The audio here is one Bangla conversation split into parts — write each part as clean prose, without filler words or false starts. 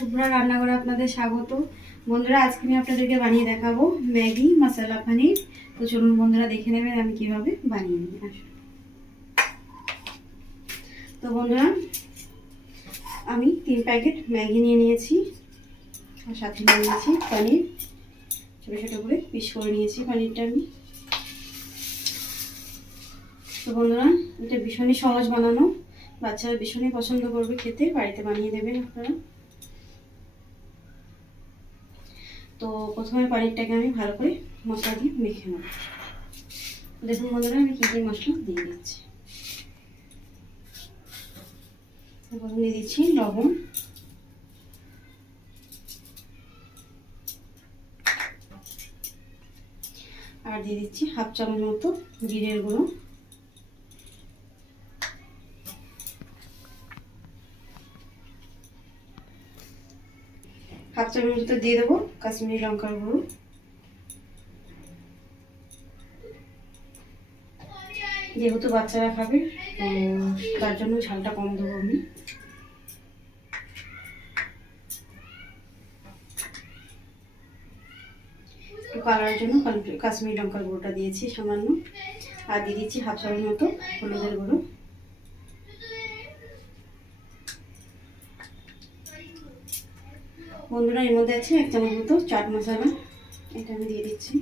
শুভ্রা রান্নাঘরে আপনাদের স্বাগত। বন্ধুরা, আজকে আমি আপনাদেরকে বানিয়ে দেখাবো ম্যাগি মশলা পনির। তো চলুন বন্ধুরা, দেখে নেবেন আমি কিভাবে বানিয়ে নিই। তো বন্ধুরা, আমি 3 প্যাকেট ম্যাগি নিয়ে নিয়েছি আর সাথে নিয়ে নিয়েছি পনির। ছোটো ছোটো করে পিস করে নিয়েছি পনিরটা আমি। তো বন্ধুরা, এটা ভীষণই সহজ বানানো, বাচ্চারা ভীষণই পছন্দ করবে খেতে, বাড়িতে বানিয়ে দেবেন আপনারা। তো প্রথমে পনিরটাকে আমি ভালো করে মশলা দিয়ে মেখে নেব। দেখুন বন্ধুরা, আমি কী কী মশলা দিয়ে দিচ্ছি। প্রথমে দিয়ে দিচ্ছি লবণ, আর দিয়ে দিচ্ছি 1/2 চামচ মতো জিরের গুঁড়ো, হাফ চামচ মতো দিয়ে দেবো কাশ্মীরি লঙ্কার গুঁড়ো, যেহেতু বাচ্চারা খাবে তো তার জন্য ঝালটা কম দেবো আমি। একটু কালারের জন্য কাশ্মীরি লঙ্কার গুঁড়োটা দিয়েছি সামান্য, আর দিয়ে দিচ্ছি 1/2 চামচ মতো হলুদের গুঁড়ো। বন্ধুরা, এর মধ্যে আছে 1 চামচ মতো চাট মশলা, এটা আমি দিয়ে দিচ্ছি।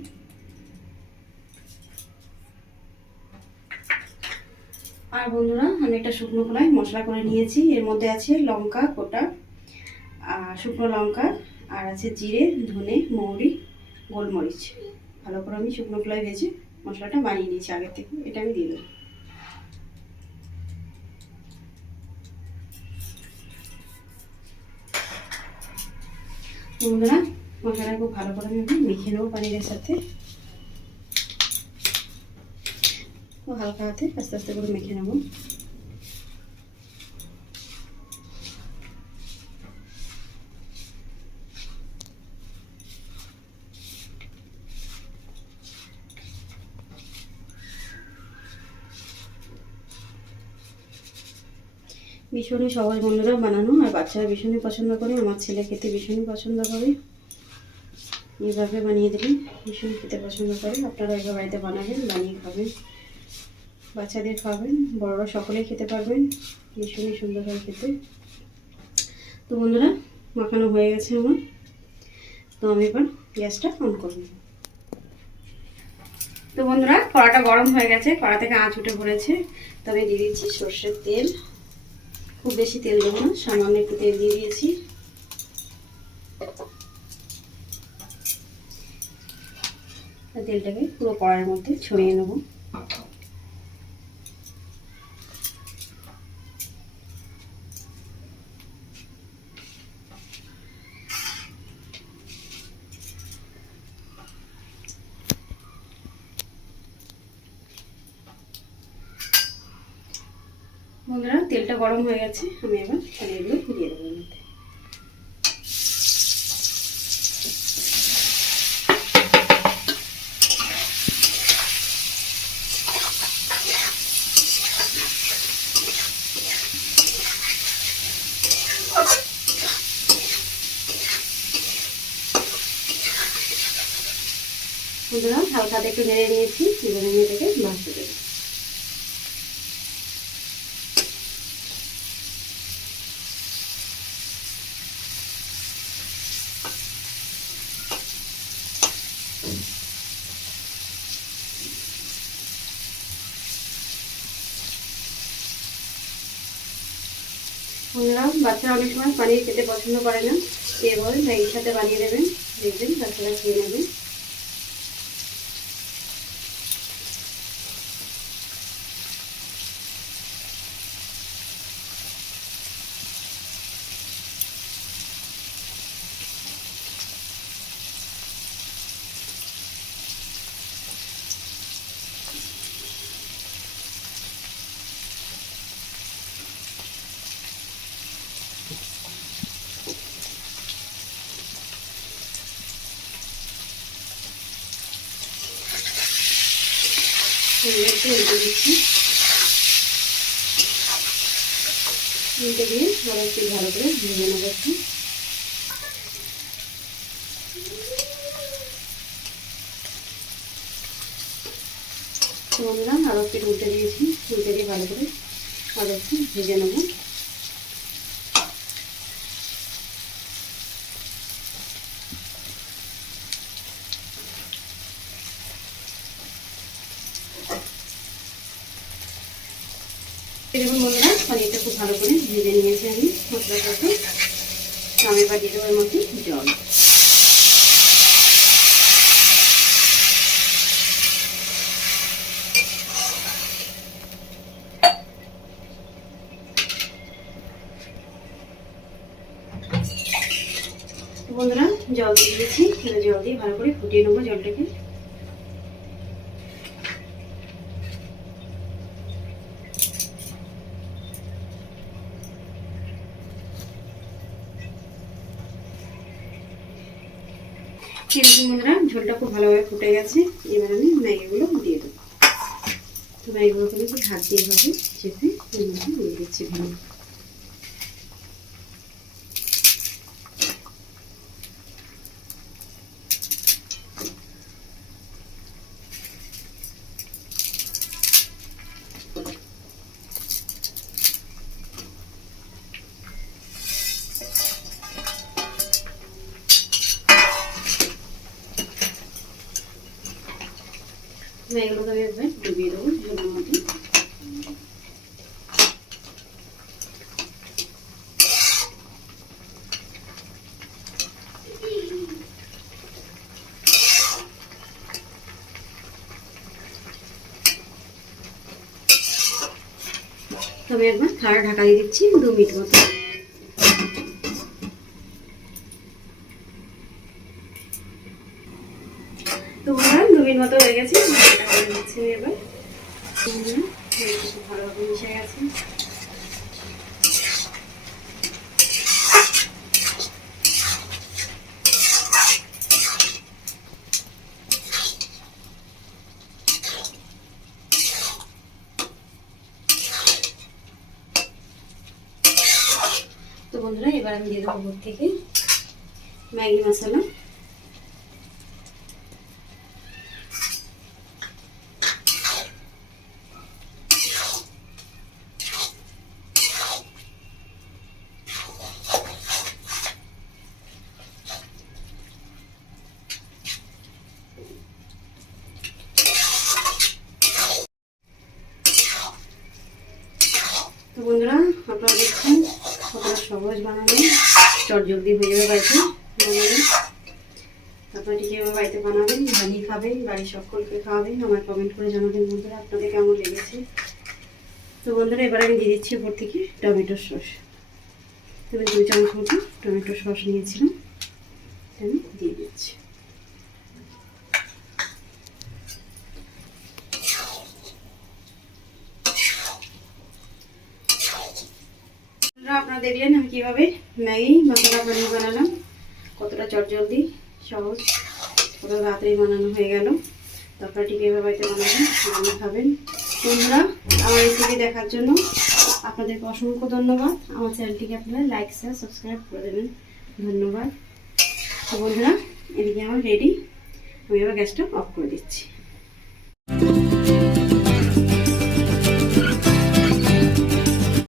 আর বন্ধুরা, আমি একটা শুকনো কড়াই মশলা করে নিয়েছি। এর মধ্যে আছে লঙ্কা গোটা, শুকনো লঙ্কা, আর আছে জিরে, ধনে, মৌরি, গোলমরিচ। ভালো করে আমি শুকনো কড়াই ভেজে মশলাটা বানিয়ে নিয়েছি আগের থেকে, এটা আমি দিয়ে দেবো। বন্ধুরা, মশলাটা খুব ভালো করে আমি মেখে নেবো পনিরের সাথে। হালকা হাতে আস্তে আস্তে করে মেখে নেবো। ভীষণই সহজ বন্ধুরা বানানো, আর বাচ্চারা ভীষণই পছন্দ করে। আমার ছেলে খেতে ভীষণই পছন্দ করে, এইভাবে বানিয়ে দেবেন, ভীষণ খেতে পছন্দ করে। আপনারা এবার বাড়িতে বানাবেন, বানিয়ে খাবেন, বাচ্চাদের খাবেন, বড়রা সকলেই খেতে পারবেন, ভীষণই সুন্দর হয় খেতে। তো বন্ধুরা, মাখানো হয়ে গেছে আমার। তো আমি এবার গ্যাসটা অন করব। তো বন্ধুরা, কড়াটা গরম হয়ে গেছে, কড়া থেকে আঁচ উঠে পড়েছে। তবে দিয়ে দিচ্ছি সর্ষের তেল। খুব বেশি তেল দেবো না, সামান্য একটু তেল দিয়ে দিয়েছি। তেলটাকে পুরো কড়াইয়ের মধ্যে ছড়িয়ে নেব। বন্ধুরা, তেলটা গরম হয়ে গেছে, আমি এবার পনিরগুলো দিয়ে দেবো এর মধ্যে। বন্ধুরা, হালকা একটু নেড়ে নিয়েছি, এবার আমি এটাকে ভাজতে দেবো। বন্ধুরা, বাচ্চারা অনেক সময় পনির খেতে পছন্দ করে না, এভাবে ম্যাগির সাথে বানিয়ে দেবেন, দেখবেন বাচ্চারা খেয়ে নেবে। একটু উল্টে দিচ্ছি, উল্টে দিয়ে আবার একটু ভালো করে ভেজে নেবো একটু। তো বন্ধুরা আরও একটু উল্টে দিয়েছি, উল্টে দিয়ে ভালো করে আর একটু ভেজে নেবো। দেখুন বন্ধুরা পানিটা খুব ভালো করে ভেজে নিয়েছি আমি মশলার সাথে। আমি এবার দিয়ে দেবো এর মধ্যে জল। বন্ধুরা জল দিয়ে দিয়েছি, জল দিয়ে ভালো করে ফুটিয়ে নেবো জলটাকে। দেখুন বন্ধুরা ঝোলটা খুব ভালোভাবে ফুটে গেছে। এবার আমি ম্যাগিগুলো দিয়ে দেবো। তো ম্যাগিগুলোকে আমি হাত দিয়ে ভাবে চেপে এর মধ্যে দিয়ে দিচ্ছি ভালো। এগুলোকে আমি একবার ডুবিয়ে দেবো ঝোলের মধ্যে। তবে একবার থালা ঢাকা দিয়ে দিচ্ছি 2 মিনিট মতো। তো 2 মিনিট মতো হয়ে গেছে, দিচ্ছি এবার। ভালোভাবে মিশে গেছে। তো বন্ধুরা এবার আমি দিয়ে দেবো উপর থেকে ম্যাগি মশলা। তো বন্ধুরা আপনারা দেখছেন কতটা সহজ বানানো, চটজলদি হয়ে যাবে বাড়িতে বানালে। আপনারা ঠিক এভাবে বাড়িতে বানাবেন, বানিয়ে খাবেন, বাড়ির সকলকে খাওয়াবেন। আমার কমেন্ট করে জানাবেন বন্ধুরা আপনাদের কেমন লেগেছে। তো বন্ধুরা এবার আমি দিয়ে দিচ্ছি উপর থেকে টমেটো সস। তবে 2 চামচ মতো টমেটো সস নিয়েছিলাম, আমি দিয়ে দিচ্ছি। আপনারা দেখলেন আমি কিভাবে ম্যাগি মশলা পনির বানালাম, কতটা চটজলদি সহজ, কত তাড়াতাড়ি বানানো হয়ে গেল। তারপরে ঠিক এভাবে বাড়িতে বানাবেন, বানিয়ে খাবেন। বন্ধুরা আমার রেসিপি দেখার জন্য আপনাদেরকে অসংখ্য ধন্যবাদ। আমার চ্যানেলটিকে আপনারা লাইক শেয়ার সাবস্ক্রাইব করে দেবেন, ধন্যবাদ। তো বন্ধুরা এদিকে আমার রেডি, আমি এবার গ্যাসটা অফ করে দিচ্ছি।